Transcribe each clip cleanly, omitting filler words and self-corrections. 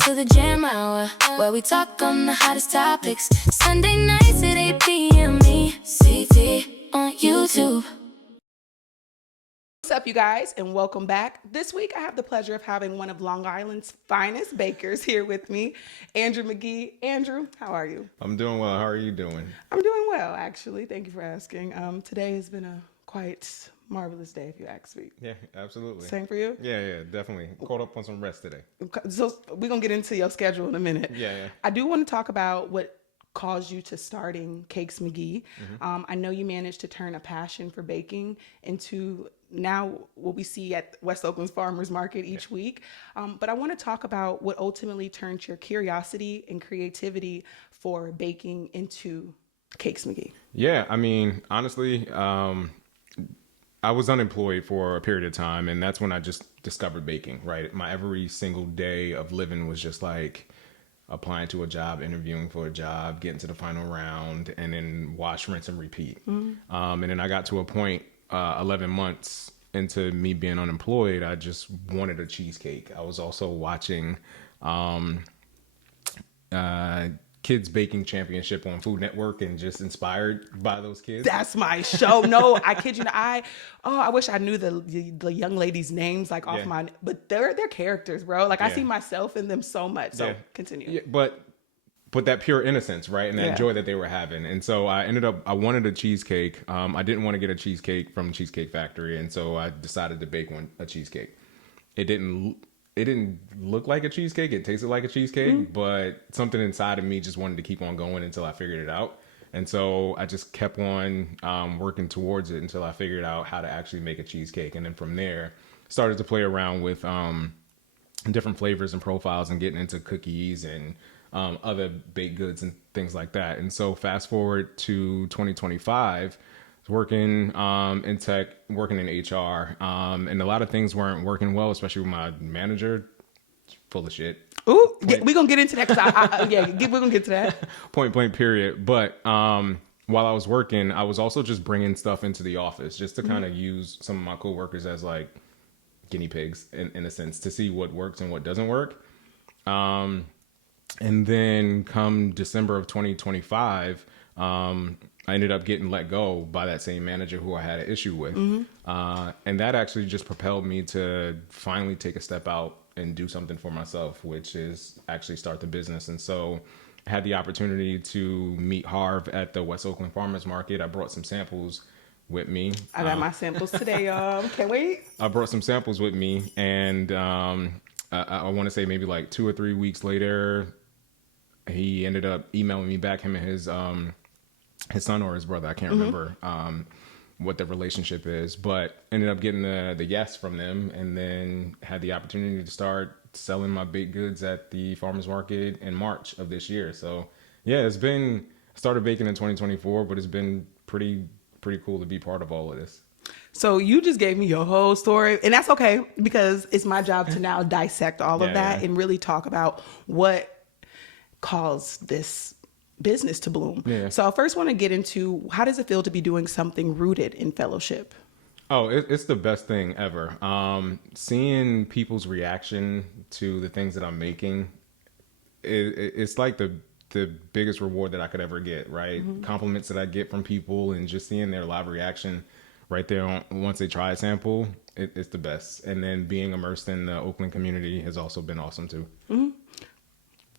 to the Jam Hour, where we talk on the hottest topics. Sunday nights at 8 p.m. CT on YouTube. What's up, you guys, and welcome back. This week, I have the pleasure of having one of Long Island's finest bakers here with me, Andrew McGee. Andrew, how are you? I'm doing well. How are you doing? I'm doing well, actually. Thank you for asking. Today has been a quite marvelous day, if you ask me. Yeah, absolutely. Same for you? Yeah, definitely. Caught up on some rest today. So we're going to get into your schedule in a minute. Yeah. I do want to talk about what caused you to starting Cakes McGee. I know you managed to turn a passion for baking into now what we see at West Oakland's Farmers Market each week. But I want to talk about what ultimately turned your curiosity and creativity for baking into Cakes McGee. Yeah, I mean, honestly, I was unemployed for a period of time, and that's when I just discovered baking, right? My every single day of living was just like applying to a job, interviewing for a job, getting to the final round, and then wash, rinse, and repeat. And then I got to a point 11 months into me being unemployed, I just wanted a cheesecake. I was also watching Kids Baking Championship on Food Network and just inspired by those kids. That's my show. No, I kid you not. I wish I knew the young ladies' names like off my, but they're characters, bro. Like I see myself in them so much. So continue. Yeah, but that pure innocence, right? And that joy that they were having. And so I wanted a cheesecake. I didn't want to get a cheesecake from Cheesecake Factory. And so I decided to bake a cheesecake. It didn't look like a cheesecake. It tasted like a cheesecake, but something inside of me just wanted to keep on going until I figured it out. And so I just kept on working towards it until I figured out how to actually make a cheesecake. And then from there, started to play around with different flavors and profiles and getting into cookies and other baked goods and things like that. And so fast forward to 2025, working in tech, working in HR, and a lot of things weren't working well, especially with my manager, full of shit. Ooh, we're going to get into that because we're going to get to that. Point blank period. But while I was working, I was also just bringing stuff into the office just to kind of use some of my coworkers as like guinea pigs in a sense to see what works and what doesn't work. And then come December of 2025, I ended up getting let go by that same manager who I had an issue with. And that actually just propelled me to finally take a step out and do something for myself, which is actually start the business. And so I had the opportunity to meet Harv at the West Oakland Farmers Market. I brought some samples with me. I got my samples today, y'all. Can't wait. I brought some samples with me. And I want to say maybe like 2 or 3 weeks later, he ended up emailing me back, him and his son or his brother. I can't remember what the relationship is, but ended up getting the yes from them, and then had the opportunity to start selling my baked goods at the farmers market in March of this year. So yeah, started baking in 2024, but it's been pretty cool to be part of all of this. So you just gave me your whole story, and that's okay because it's my job to now dissect all of that and really talk about what caused this business to bloom. So I first want to get into, how does it feel to be doing something rooted in fellowship? Oh, it's the best thing ever. Seeing people's reaction to the things that I'm making, it's like the biggest reward that I could ever get, right? Compliments that I get from people and just seeing their live reaction right there once they try a sample, it's the best. And then being immersed in the Oakland community has also been awesome too.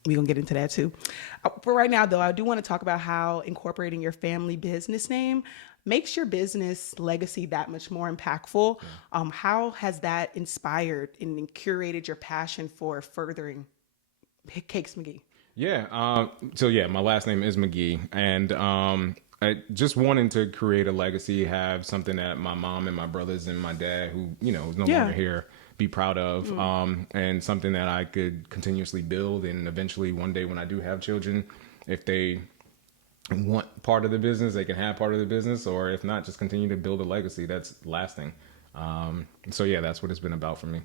We're going to get into that too. For right now, though, I do want to talk about how incorporating your family business name makes your business legacy that much more impactful. How has that inspired and curated your passion for furthering Cakes McGee? My last name is McGee. And I just wanting to create a legacy, have something that my mom and my brothers and my dad, who, is no longer here, be proud of, and something that I could continuously build. And eventually one day when I do have children, if they want part of the business, they can have part of the business, or if not, just continue to build a legacy that's lasting. That's what it's been about for me.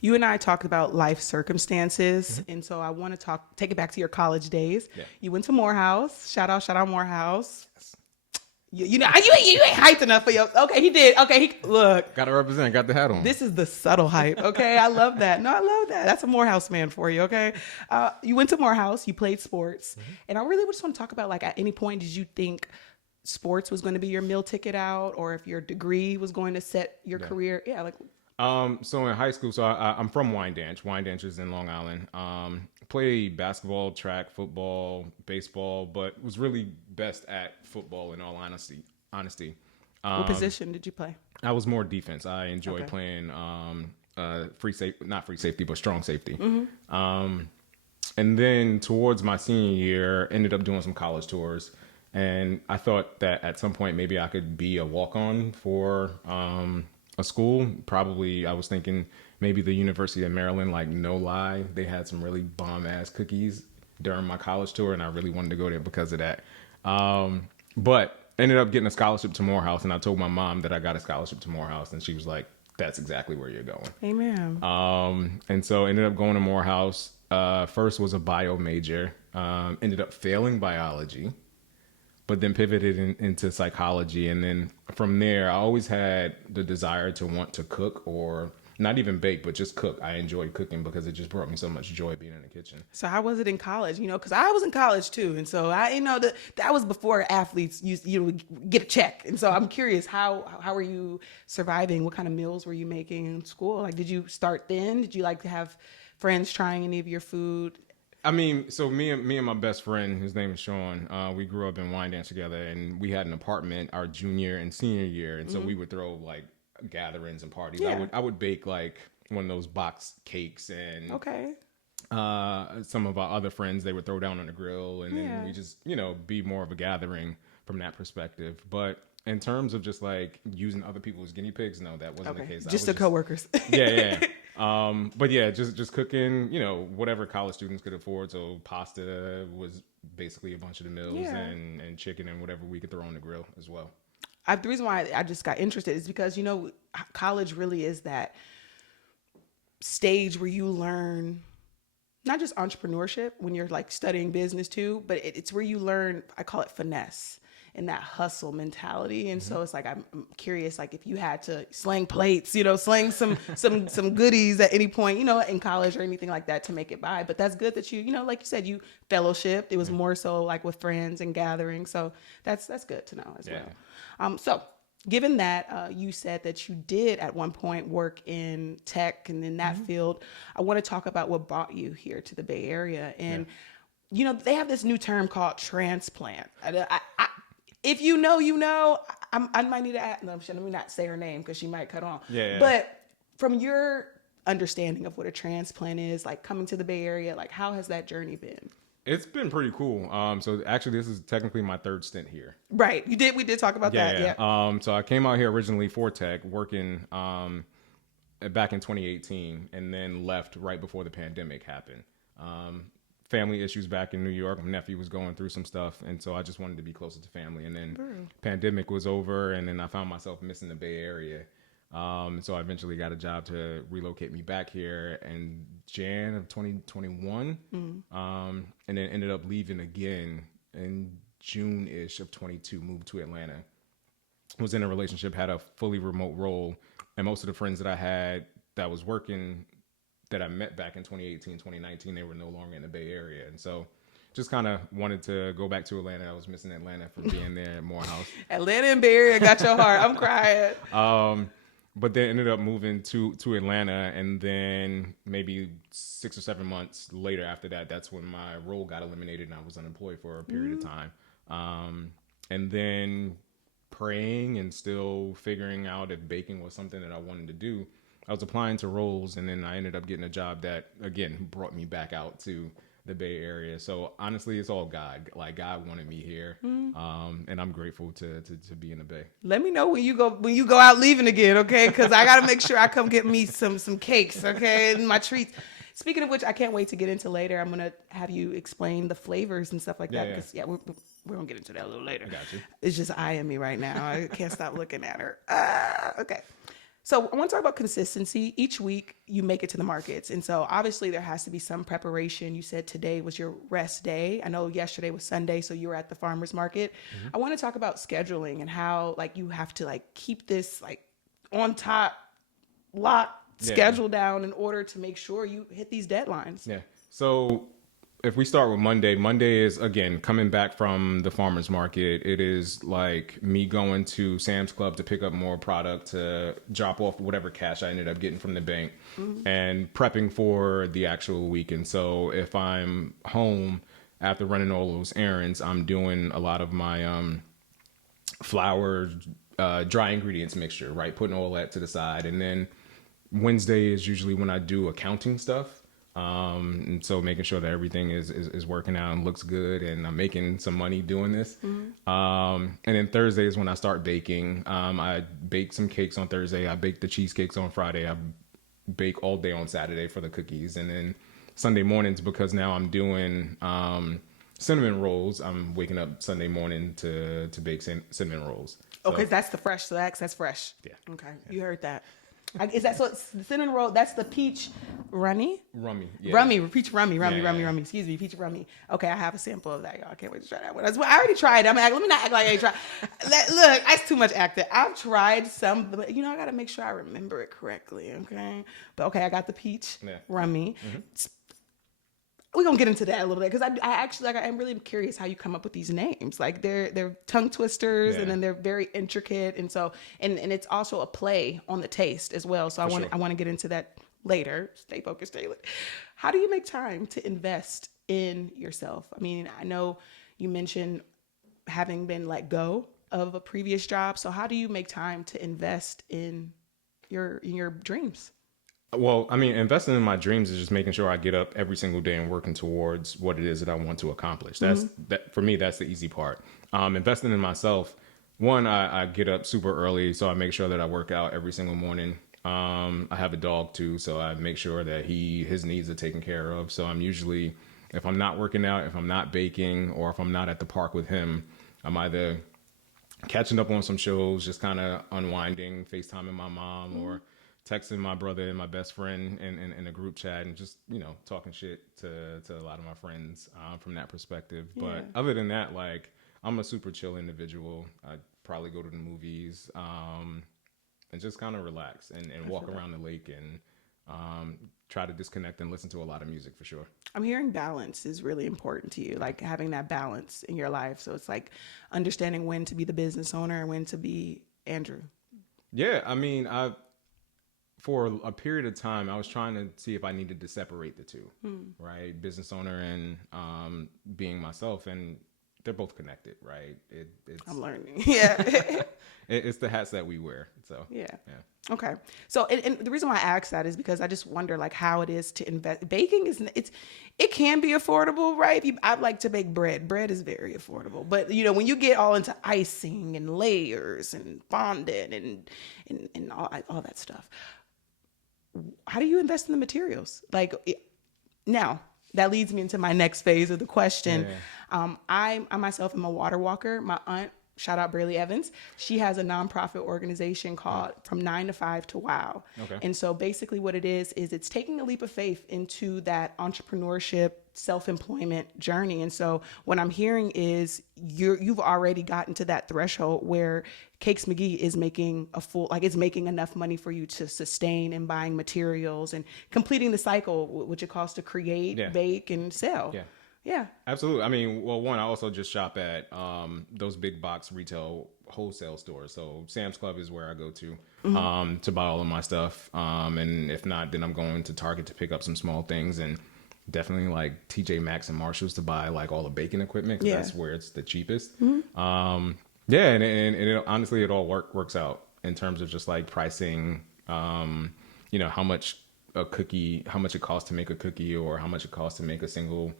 You and I talked about life circumstances, and so I want to take it back to your college days. You went to Morehouse. Shout out Morehouse. You know, you ain't hyped enough for your. Okay, he did. Okay, look. Got to represent. Got the hat on. This is the subtle hype. Okay, I love that. No, I love that. That's a Morehouse man for you. Okay, you went to Morehouse. You played sports, and I really just want to talk about like at any point did you think sports was going to be your meal ticket out, or if your degree was going to set your career? Yeah, like. So in high school, so I'm from Wyandanch. Wyandanch is in Long Island. Played basketball, track, football, baseball, but was really best at football in all honesty. What position did you play? I was more defense. I enjoyed playing not free safety, but strong safety. And then towards my senior year, ended up doing some college tours. And I thought that at some point maybe I could be a walk-on for a school. Probably I was thinking maybe the University of Maryland, like no lie, they had some really bomb ass cookies during my college tour, and I really wanted to go there because of that. But ended up getting a scholarship to Morehouse, and I told my mom that I got a scholarship to Morehouse, and she was like, "That's exactly where you're going." Amen. And so ended up going to Morehouse. First was a bio major. Ended up failing biology, but then pivoted into psychology. And then from there, I always had the desire to want to cook, or not even bake, but just cook. I enjoyed cooking because it just brought me so much joy being in the kitchen. So how was it in college? You know, because I was in college too, and so I, you know, that was before athletes used, you know, get a check. And so I'm curious, how were you surviving? What kind of meals were you making in school? Like, did you start thin? Did you like to have friends trying any of your food? I mean, so me and my best friend, his name is Sean, we grew up in Wyandanch together, and we had an apartment our junior and senior year, and so we would throw like gatherings and parties. Yeah. I would bake like one of those box cakes, and some of our other friends, they would throw down on the grill, and then we just, you know, be more of a gathering from that perspective. But in terms of just like using other people as guinea pigs, no, that wasn't the case. Just the coworkers. Yeah. But yeah, just cooking, you know, whatever college students could afford. So pasta was basically a bunch of the meals, and chicken and whatever we could throw on the grill as well. The reason why I just got interested is because, you know, college really is that stage where you learn not just entrepreneurship when you're like studying business too, but it's where you learn, I call it finesse and that hustle mentality. And so it's like, I'm curious, like if you had to slang plates, you know, slang some goodies at any point, you know, in college or anything like that to make it by. But that's good that you know, like you said, you fellowshipped. It was more so like with friends and gatherings. So that's good to know as well. So given that you said that you did at one point work in tech and in that field, I want to talk about what brought you here to the Bay Area. And, you know, they have this new term called transplant. If you know, you know. I might need to ask. No, let me not say her name because she might cut on. Yeah. But from your understanding of what a transplant is, like coming to the Bay Area, like how has that journey been? It's been pretty cool. So actually, this is technically my third stint here. Right. We did talk about that. Yeah. So I came out here originally for tech, working back in 2018, and then left right before the pandemic happened. Family issues back in New York. My nephew was going through some stuff, and so I just wanted to be closer to family. And then pandemic was over, and then I found myself missing the Bay Area. So I eventually got a job to relocate me back here in Jan of 2021, and then ended up leaving again in June-ish of 22, moved to Atlanta. Was in a relationship, had a fully remote role, and most of the friends that I had that was working that I met back in 2018, 2019, they were no longer in the Bay Area. And so just kind of wanted to go back to Atlanta. I was missing Atlanta from being there at Morehouse. Atlanta and Bay Area got your heart. I'm crying. But then ended up moving to Atlanta. And then maybe 6 or 7 months later after that, that's when my role got eliminated and I was unemployed for a period of time. And then praying and still figuring out if baking was something that I wanted to do, I was applying to roles, and then I ended up getting a job that, again, brought me back out to the Bay Area. So honestly, it's all God. Like God wanted me here, and I'm grateful to be in the Bay. Let me know when you go out leaving again, okay? Because I gotta make sure I come get me some cakes, okay, and my treats. Speaking of which, I can't wait to get into later. I'm gonna have you explain the flavors and stuff like that. Because we're gonna get into that a little later. I got you. It's just eyeing me right now. I can't stop looking at her. Okay. So I want to talk about consistency. Each week you make it to the markets. And so obviously there has to be some preparation. You said today was your rest day. I know yesterday was Sunday, so you were at the farmer's market. I want to talk about scheduling and how like you have to like keep this like on top lock schedule down in order to make sure you hit these deadlines. Yeah. So if we start with Monday, Monday is, again, coming back from the farmer's market. It is like me going to Sam's Club to pick up more product to drop off whatever cash I ended up getting from the bank and prepping for the actual week. And so if I'm home after running all those errands, I'm doing a lot of my flour, dry ingredients mixture, right? Putting all that to the side. And then Wednesday is usually when I do accounting stuff. And so making sure that everything is working out and looks good and I'm making some money doing this. And then Thursday is when I start baking. I bake some cakes on Thursday. I bake the cheesecakes on Friday. I bake all day on Saturday for the cookies. And then Sunday mornings, because now I'm doing cinnamon rolls, I'm waking up Sunday morning to bake cinnamon rolls. So, Okay, that's the fresh. So that's fresh. Yeah. Okay, you heard that. Is that so? It's the cinnamon roll. That's the peach rummy. Rummy. Yeah. Rummy, peach rummy. Yeah. Excuse me, peach rummy. Okay, I have a sample of that, y'all. I can't wait to try that one. I already tried. Let me not act like I ain't tried. Look, that's too much acting. I've tried some, but I got to make sure I remember it correctly. Okay, but okay, I got the peach rummy. We're gonna get into that a little bit because I actually I'm really curious how you come up with these names. Like they're tongue twisters and then they're very intricate, and so and it's also a play on the taste as well. So I want to get into that later. Stay focused, Taylor. How do you make time to invest in yourself? I mean, I know you mentioned having been let go of a previous job. So how do you make time to invest in your dreams? Well, I mean, investing in my dreams is just making sure I get up every single day and working towards what it is that I want to accomplish. That for me, that's the easy part. Investing in myself. One, I get up super early, so I make sure that I work out every single morning. I have a dog too, so I make sure that his needs are taken care of. So I'm usually, if I'm not working out, if I'm not baking, or if I'm not at the park with him, I'm either catching up on some shows, just kind of unwinding, FaceTiming my mom, or texting my brother and my best friend in a group chat and just, talking shit to a lot of my friends from that perspective. But other than that, like, I'm a super chill individual. I'd probably go to the movies and just kind of relax and walk around the lake and try to disconnect and listen to a lot of music for sure. I'm hearing balance is really important to you, like having that balance in your life. So it's like understanding when to be the business owner and when to be Andrew. Yeah, I mean, for a period of time, I was trying to see if I needed to separate the two, right? Business owner and being myself, and they're both connected, right? I'm learning. Yeah. It's the hats that we wear. So yeah. Okay. So and the reason why I ask that is because I just wonder like how it is to invest. Baking it can be affordable, right? I like to bake bread. Bread is very affordable, but when you get all into icing and layers and fondant and all that stuff. How do you invest in the materials? Now that leads me into my next phase of the question. I myself am a water walker. My aunt, shout out Braley Evans, she has a nonprofit organization called From 9 to 5 to Wow. Okay. And so basically what it is it's taking a leap of faith into that entrepreneurship, self-employment journey. And so what I'm hearing is you've already gotten to that threshold where Cakes McGee is making it's making enough money for you to sustain and buying materials and completing the cycle, which it costs to create, bake, and sell. Yeah, absolutely. I mean, well, one, I also just shop at those big box retail wholesale stores. So Sam's Club is where I go to buy all of my stuff. And if not, then I'm going to Target to pick up some small things, and definitely like TJ Maxx and Marshalls to buy like all the baking equipment, because that's where it's the cheapest. And it, honestly, it all works out in terms of just like pricing, how much it costs to make a cookie, or how much it costs to make a single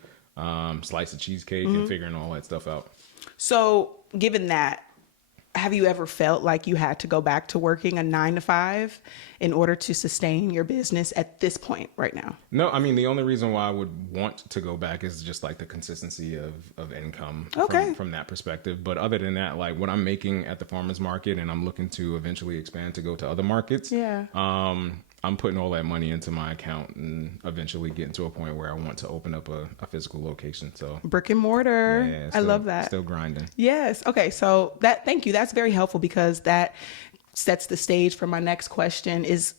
slice of cheesecake, and figuring all that stuff out. So given that, have you ever felt like you had to go back to working a 9 to 5 in order to sustain your business at this point right now? No, I mean, the only reason why I would want to go back is just like the consistency of income from that perspective. But other than that, like what I'm making at the farmer's market, and I'm looking to eventually expand to go to other markets. Yeah. I'm putting all that money into my account and eventually getting to a point where I want to open up a physical location. So brick and mortar. yeah, I love that. Still grinding. Yes. Okay. So thank you. That's very helpful because that sets the stage for my next question is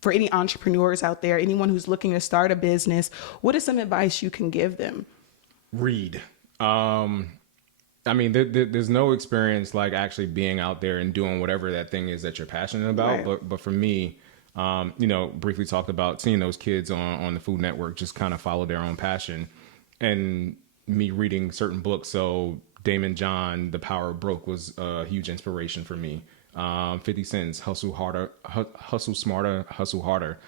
for any entrepreneurs out there, anyone who's looking to start a business, what is some advice you can give them? Read. I mean, there's no experience like actually being out there and doing whatever that thing is that you're passionate about. Right. But for me, briefly talked about seeing those kids on the Food Network just kind of follow their own passion, and me reading certain books. So Damon John, The Power of Broke was a huge inspiration for me. 50 Cent's Hustle Smarter, Hustle Harder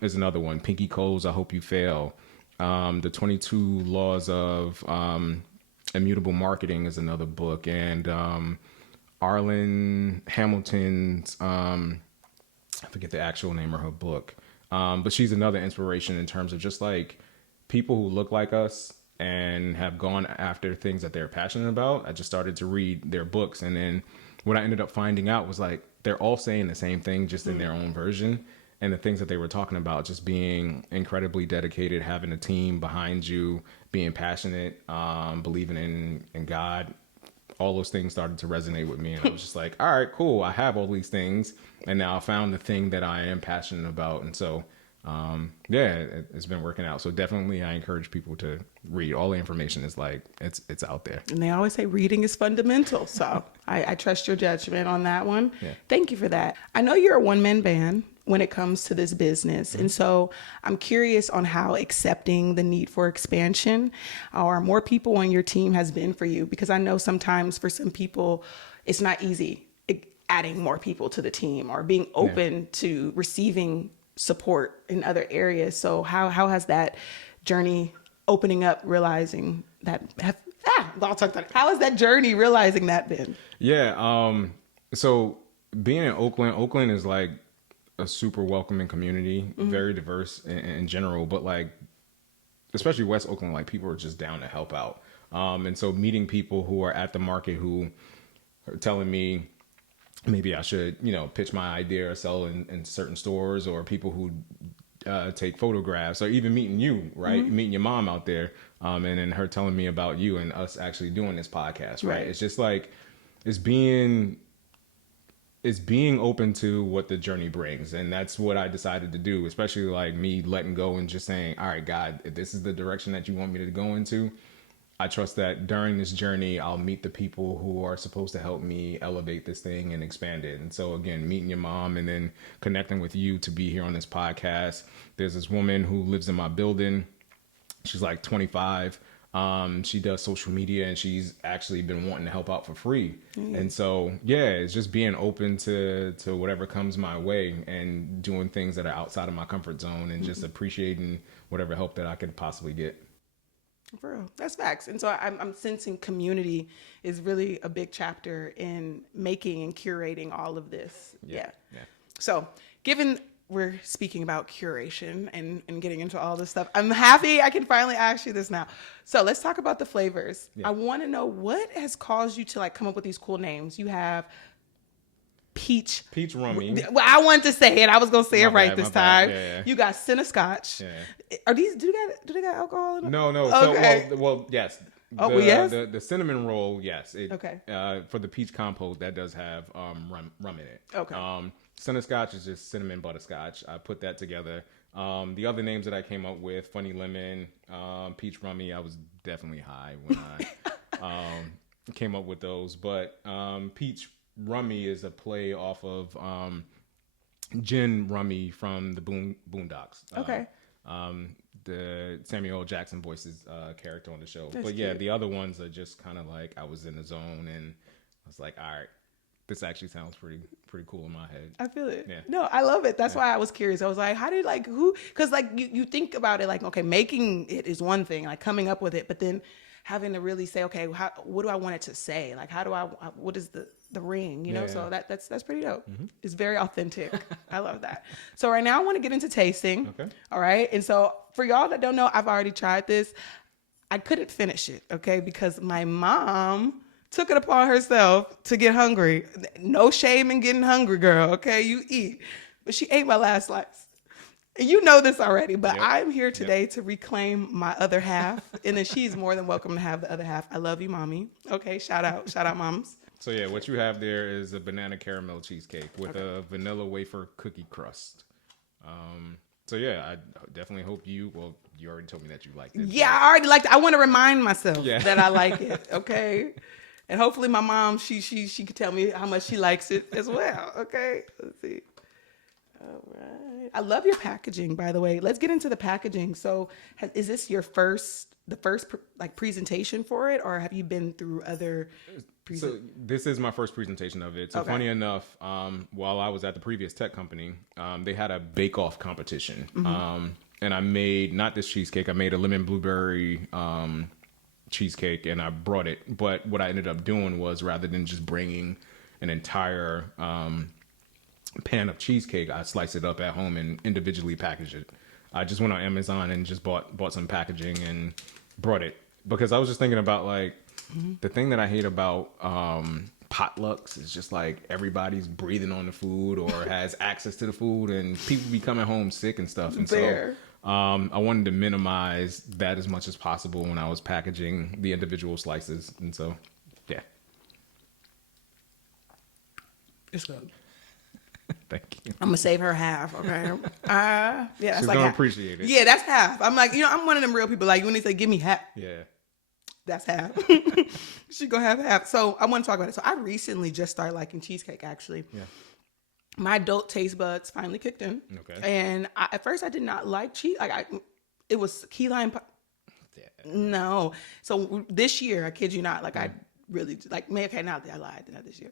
is another one. Pinky Cole's I Hope You Fail. The 22 Laws of Immutable Marketing is another book. And Arlen Hamilton's, I forget the actual name of her book, but she's another inspiration in terms of just like people who look like us and have gone after things that they're passionate about. I just started to read their books, and then what I ended up finding out was like they're all saying the same thing just in their own version, and the things that they were talking about, just being incredibly dedicated, having a team behind you, being passionate, believing in God. All those things started to resonate with me, and I was just like, all right, cool. I have all these things, and now I found the thing that I am passionate about. And so, it's been working out. So definitely I encourage people to read. All the information is like, it's out there. And they always say reading is fundamental. So I trust your judgment on that one. Yeah. Thank you for that. I know you're a one-man band when it comes to this business. Mm-hmm. And so I'm curious on how accepting the need for expansion or more people on your team has been for you, because I know sometimes for some people, it's not easy adding more people to the team or being open to receiving support in other areas. So how has that journey opening up, realizing that, how has that journey realizing that been? Yeah. So being in Oakland is like a super welcoming community, mm-hmm. very diverse in general, but like, especially West Oakland, like people are just down to help out. And so meeting people who are at the market who are telling me maybe I should, pitch my idea or sell in certain stores, or people who take photographs, or even meeting you, right? Mm-hmm. Meeting your mom out there. And then her telling me about you and us actually doing this podcast, right? It's just like, it's being open to what the journey brings. And that's what I decided to do, especially like me letting go and just saying, all right, God, if this is the direction that you want me to go into, I trust that during this journey, I'll meet the people who are supposed to help me elevate this thing and expand it. And so again, meeting your mom and then connecting with you to be here on this podcast. There's this woman who lives in my building. She's like 25. She does social media, and she's actually been wanting to help out for free. Mm. And so, it's just being open to whatever comes my way and doing things that are outside of my comfort zone, and just appreciating whatever help that I could possibly get. For real. That's facts. And so I'm sensing community is really a big chapter in making and curating all of this. Yeah. So given we're speaking about curation and getting into all this stuff, I'm happy I can finally ask you this now. So let's talk about the flavors. Yeah. I want to know what has caused you to like come up with these cool names. You have peach rummy. Well, I wanted to say it. I was gonna say it right this time. Yeah. You got Scotch. Yeah. Are these? Do they got alcohol in them? No. Okay. So, well, yes. Yes. The cinnamon roll, yes. Okay. For the peach compote, that does have rum in it. Okay. Scotch is just cinnamon butterscotch. I put that together. The other names that I came up with: Funny Lemon, Peach Rummy. I was definitely high when I came up with those, but Peach Rummy is a play off of Gin Rummy from the Boondocks. Okay. The Samuel L. Jackson voices character on the show. That's but cute. The other ones are just kind of like I was in the zone, and I was like, all right, this actually sounds pretty cool in my head. I feel it. Yeah. No, I love it. That's why I was curious. I was like, how did because like you think about it like, okay, making it is one thing, like coming up with it, but then having to really say, okay, what do I want it to say? Like, what is the the ring, you know. Yeah. So that's pretty dope. It's very authentic. I love that. So right now I want to get into tasting. Okay. All right. And so for y'all that don't know, I've already tried this. I couldn't finish it, okay, because my mom took it upon herself to get hungry. No shame in getting hungry, girl, okay? You eat. But she ate my last slice. And you know this already, but Yep. I'm here today to reclaim my other half. And then she's more than welcome to have the other half. I love you, mommy. Okay, shout out, moms. So yeah, what you have there is a banana caramel cheesecake with a vanilla wafer cookie crust. So yeah, I definitely hope you already told me that you liked it. Yeah, I already liked it. I want to remind myself Yeah. that I like it, okay? And hopefully my mom, she could tell me how much she likes it as well, okay? Let's see. All right. I love your packaging, by the way. Let's get into the packaging. So is this the first like presentation for it, or have you been through other So this is my first presentation of it. So Okay. funny enough, while I was at the previous tech company, they had a bake-off competition. And I made, not this cheesecake, I made a lemon blueberry cheesecake, and I brought it. But what I ended up doing was, rather than just bringing an entire pan of cheesecake, I sliced it up at home and individually packaged it. I just went on Amazon and just bought some packaging and brought it, because I was just thinking about, like, the thing that I hate about potlucks is just like everybody's breathing on the food or has access to the food, and people be coming home sick and stuff. And Fair. so I wanted to minimize that as much as possible when I was packaging the individual slices. And so, yeah. It's good. Thank you. I'm gonna save her half, okay? Yeah, that's She's like gonna half. appreciate it. Yeah, that's half. I'm like, I'm one of them real people. Like when they say, "Give me half," Yeah. that's half. She gonna have half. So I want to talk about it. So I recently just started liking cheesecake. Actually, Yeah. my adult taste buds finally kicked in. Okay. And at first I did not like cheese. It was key lime pie. Yeah. No. So this year, I kid you not, like I really like. Okay, now I lied. Not this year.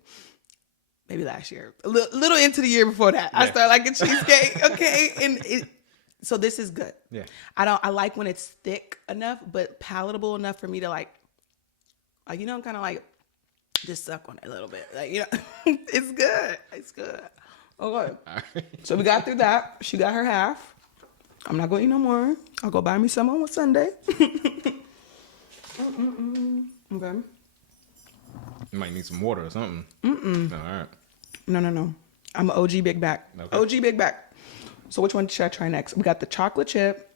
Maybe last year. A little into the year before that, I started liking cheesecake. Okay, and so this is good. Yeah. I like when it's thick enough, but palatable enough for me to like kind of like just suck on it a little bit. Like, it's good. It's good. Okay. All right. So we got through that. She got her half. I'm not going to eat no more. I'll go buy me some on Sunday. Okay. You might need some water or something. All right. No. I'm an OG Big Back. Okay. OG Big Back. So which one should I try next? We got the chocolate chip.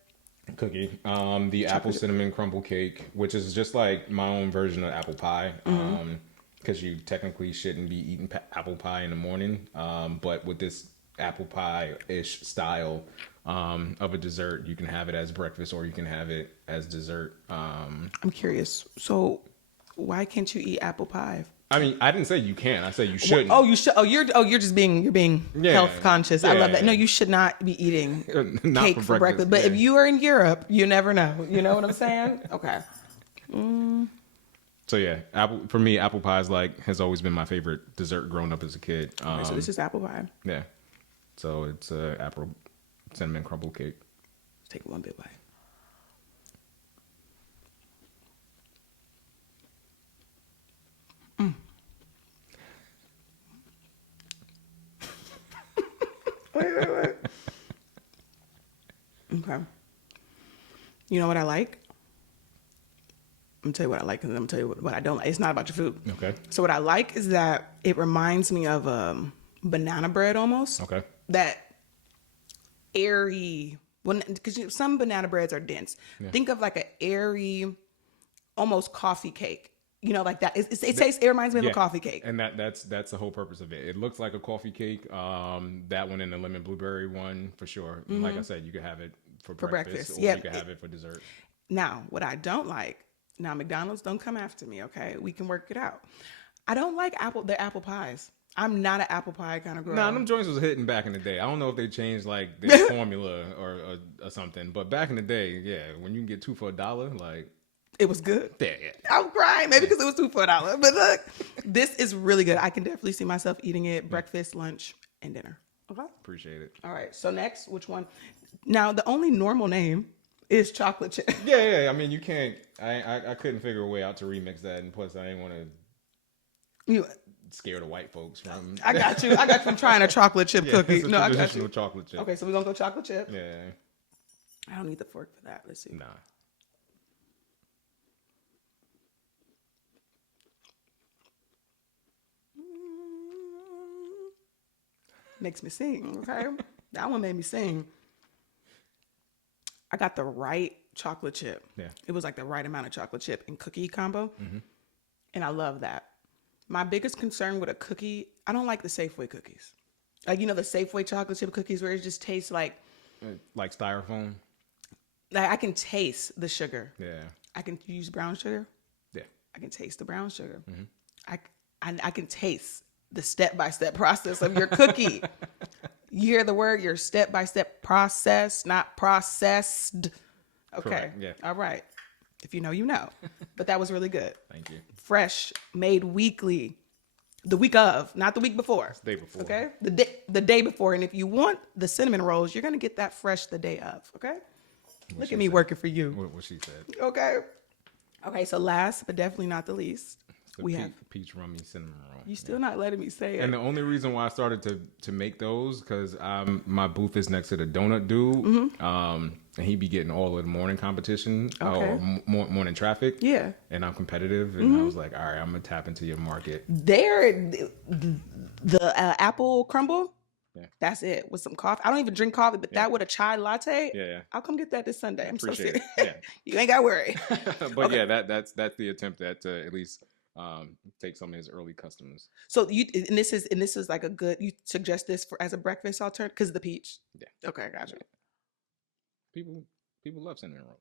Cookie, the apple cinnamon crumble cake, which is just like my own version of apple pie, because you technically shouldn't be eating apple pie in the morning, but with this apple pie-ish style of a dessert, you can have it as breakfast or you can have it as dessert. I'm curious. So why can't you eat apple pie? I mean, I didn't say you can. I said you shouldn't. Oh, you should. You're just being Yeah. health conscious. I love Yeah. that. No, you should not be eating Not cake for breakfast. But yeah. if you are in Europe, you never know. You know what I'm saying? Okay. So yeah, for me, apple pie has always been my favorite dessert growing up as a kid. Okay, so this is apple pie. Yeah. So it's apple cinnamon crumble cake. Let's take one big bite. Wait. Okay. You know what I like? I'm gonna tell you what I like, and then I'm gonna tell you what I don't like. It's not about your food. Okay. So what I like is that it reminds me of banana bread almost. Okay. That airy, because some banana breads are dense. Yeah. Think of like an airy, almost coffee cake. Like that. It reminds me of a coffee cake. And that's the whole purpose of it. It looks like a coffee cake. That one and the lemon blueberry one for sure. Like I said, you could have it for breakfast. Or Yeah. you could have it for dessert. Now, what I don't like, McDonald's, don't come after me, okay? We can work it out. I don't like their apple pies. I'm not an apple pie kind of girl. Nah, them joints was hitting back in the day. I don't know if they changed like their formula or something, but back in the day, yeah, when you can get 2 for $1, like It was good. yeah. I'm crying, maybe because it was $2 for $1. But look, this is really good. I can definitely see myself eating it breakfast, lunch, and dinner. Okay. Appreciate it. All right. So next, which one? Now, the only normal name is chocolate chip. Yeah. I mean, you can't. I couldn't figure a way out to remix that, and plus, I didn't want to. scare the white folks from. I got you. I'm trying a chocolate chip cookie. It's a No, I got traditional you. chocolate chip. Okay, so we're gonna go chocolate chip. Yeah. I don't need the fork for that. Let's see. Nah. Makes me sing. Okay, that one made me sing. I got the right chocolate chip. Yeah. It was like the right amount of chocolate chip and cookie combo, and I love that. My biggest concern with a cookie, I don't like the Safeway cookies. Like, you know, the Safeway chocolate chip cookies where it just tastes like styrofoam. Like, I can taste the sugar. Yeah. I can use brown sugar. Yeah. I can taste the brown sugar. I can taste the step-by-step process of your cookie. You hear the word, your step-by-step process, not processed. Okay. Correct, yeah. All right. If you know, you know. But that was really good. Thank you. Fresh, made weekly. The week of, not the week before. The day before. Okay? The day before. And if you want the cinnamon rolls, you're going to get that fresh the day of. Okay? Look at me working for you. What she said. Okay. Okay, so last but definitely not the least, we have peach rummy cinnamon roll. You still not letting me say it. And the only reason why I started to make those because my booth is next to the donut dude, and he be getting all of the morning competition or morning traffic. Yeah, and I'm competitive, and I was like, all right, I'm gonna tap into your market. The apple crumble. Yeah. That's it with some coffee. I don't even drink coffee, but that with a chai latte. Yeah. I'll come get that this Sunday. I'm Appreciate so serious. it. Yeah. You ain't got to worry. But yeah, that's the attempt at at least take some of his early customers. So and this is like a good. You suggest this as a breakfast alternative because of the peach. Yeah. Okay, gotcha. People love cinnamon rolls.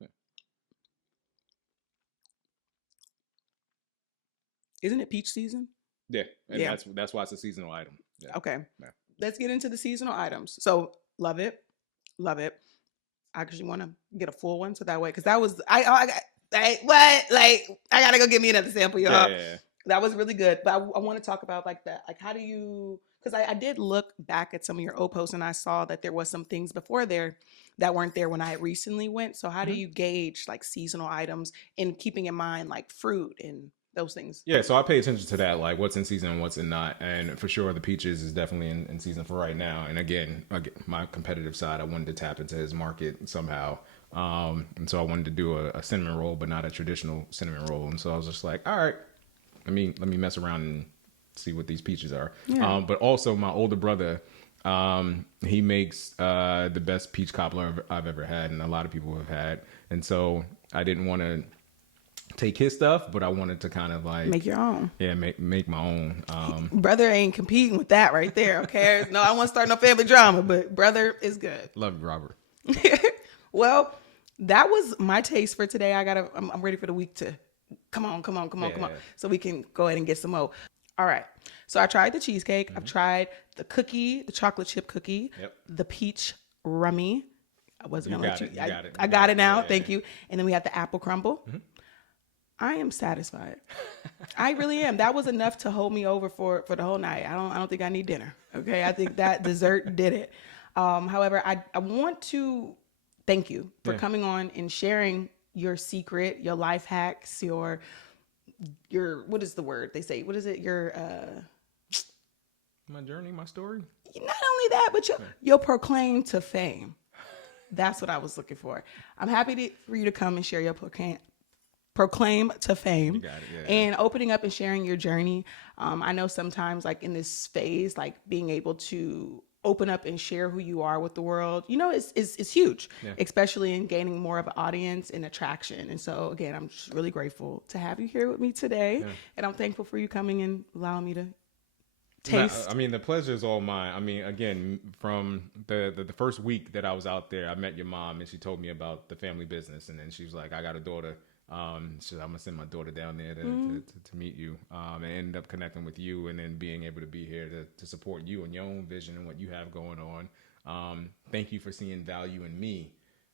Yeah. Isn't it peach season? Yeah, and that's why it's a seasonal item. Yeah. Okay. Yeah. Let's get into the seasonal items. So love it. I actually want to get a full one so that way, because that was I gotta go get me another sample, y'all. Yeah. That was really good. But I want to talk about like that. Like, how do you? Because I did look back at some of your old posts and I saw that there was some things before there that weren't there when I recently went. So how do you gauge like seasonal items and keeping in mind like fruit and those things? Yeah, so I pay attention to that, like what's in season and what's in not. And for sure, the peaches is definitely in season for right now. And again, my competitive side, I wanted to tap into his market somehow. And so I wanted to do a cinnamon roll, but not a traditional cinnamon roll. And so I was just like, all right, let me mess around and see what these peaches are. Yeah. But also my older brother, he makes the best peach cobbler I've ever had, and a lot of people have had. And so I didn't want to take his stuff, but I wanted to kind of like make your own. Yeah, make my own. Brother ain't competing with that right there. Okay, no, I won't start no family drama, but brother is good. Love you, Robert. Well, that was my taste for today. I'm ready for the week to come on, so we can go ahead and get some more. All right. So I tried the cheesecake. I've tried the cookie, the chocolate chip cookie, the peach rummy. I wasn't gonna let you. I got it now. Thank you. And then we had the apple crumble. I am satisfied. I really am. That was enough to hold me over for the whole night. I don't think I need dinner. Okay. I think that dessert did it. However, I want to thank you for coming on and sharing your secret, your life hacks, your what is the word they say? What is it? My journey, my story. Not only that, but your proclaim to fame. That's what I was looking for. I'm happy for you to come and share your proclaim to fame. You got it, and opening up and sharing your journey. I know sometimes like in this phase, like being able to open up and share who you are with the world, it's huge, especially in gaining more of an audience and attraction. And so again, I'm just really grateful to have you here with me today. And I'm thankful for you coming and allowing me to taste. I mean, the pleasure is all mine. I mean, again, from the first week that I was out there, I met your mom and she told me about the family business. And then she was like, I got a daughter. She said, I'm gonna send my daughter down there to meet you, and end up connecting with you, and then being able to be here to support you and your own vision and what you have going on. Thank you for seeing value in me,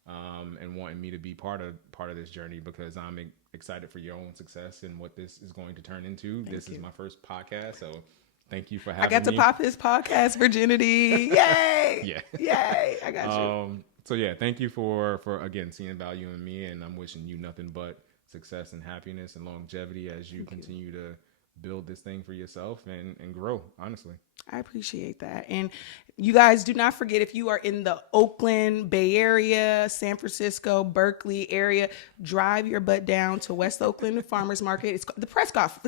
and wanting me to be part of this journey, because I'm excited for your own success and what this is going to turn into. This is my first podcast, so thank you for having me. I got to pop his podcast virginity. Yay! Yay! I got you. So yeah, thank you for again seeing value in me, and I'm wishing you nothing but success and happiness and longevity as you continue to build this thing for yourself and grow, honestly. I appreciate that. And you guys, do not forget, if you are in the Oakland, Bay Area, San Francisco, Berkeley area, drive your butt down to West Oakland Farmers Market. It's called Prescott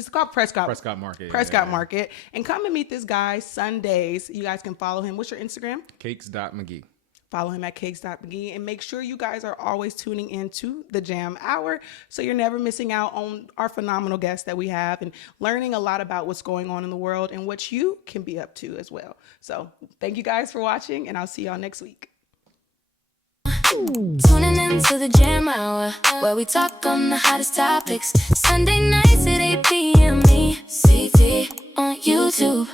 Market. Prescott Market. And come and meet this guy Sundays. You guys can follow him. What's your Instagram? Cakes.McGee. Follow him at Cakes.McGee, and make sure you guys are always tuning into the Jam Hour so you're never missing out on our phenomenal guests that we have and learning a lot about what's going on in the world and what you can be up to as well. So thank you guys for watching, and I'll see y'all next week. Tuning into the Jam Hour, where we talk on the hottest topics. Sunday nights at 8 p.m. CT on YouTube.